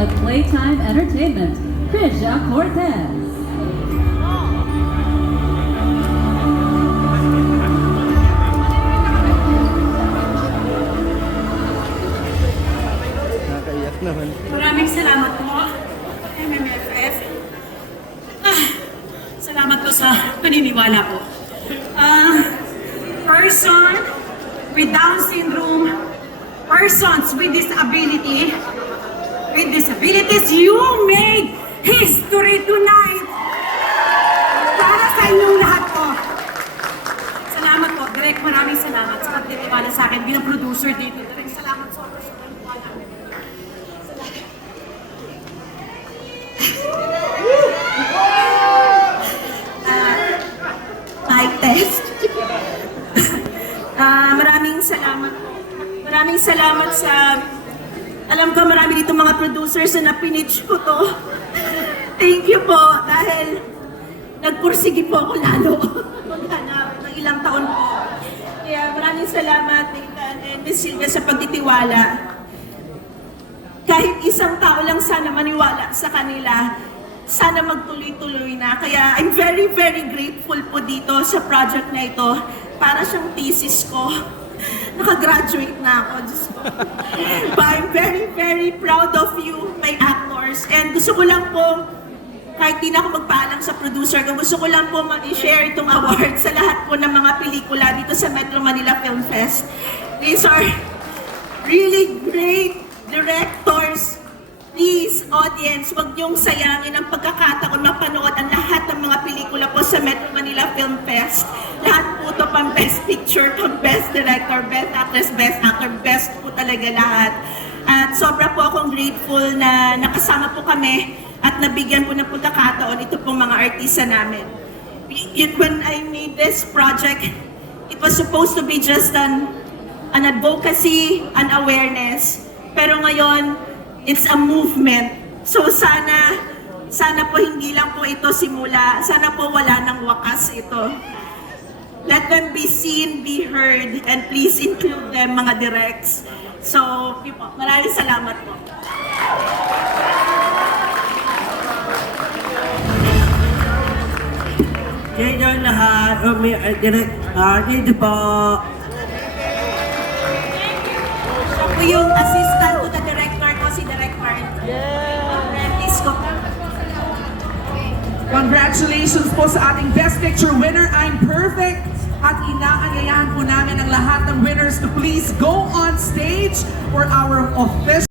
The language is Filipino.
of Playtime Entertainment, Krisha Cortez. Nakakaiyak naman. Maraming salamat po, MMFF. Salamat po sa paniniwala po. Person with Down syndrome, persons with disabilities, you made history tonight. Para sa inyong lahat po. Salamat po, Direk. Maraming salamat sa pagtitiwala sa akin bilang producer dito. Direk, salamat sa pagtitiwala. Mic test. Maraming salamat sa... Alam ko marami dito mga producers na napinitch ko to. Thank you po dahil nagpursigi po ako lalo. Maghanap ng ilang taon po. Kaya maraming salamat Nathan and Miss Sylvia sa pagtitiwala. Kahit isang tao lang sana maniwala sa kanila, sana magtuloy-tuloy na. Kaya I'm very, very grateful po dito sa project na ito. Para siyang thesis ko. Nakagraduate na ako, Diyos ko. But I'm very, very proud of you, my actors. And gusto ko lang po, kahit di na ako magpaalam sa producer ko, gusto ko lang po i-share itong award sa lahat po ng mga pelikula dito sa Metro Manila Film Fest. These are really great directors. Please, audience, huwag niyong sayangin ang pagkakataon mapanood ang lahat ng mga pelikula po sa Metro Manila Film Fest. Lahat po ito pang Best Picture, pang Best Director, Best Actress, Best Actor, Best po talaga lahat. At sobra po akong grateful na nakasama po kami at nabigyan po ng pagkakataon ito pong mga artista namin. When I made this project, it was supposed to be just an advocacy, an awareness. Pero ngayon, it's a movement. So sana po hindi lang po ito simula. Sana po wala nang wakas ito. Let them be seen, be heard, and please include them, mga directs. So, yun po. Maraming salamat po. Yan yung lahat. Direct, dito po. Siya po yung assistant to the director ko, si Direk Martin. Please go. Congratulations po sa ating Best Picture winner, I'm Perfect. At inaanyayahan po namin ang lahat ng winners to please go on stage for our official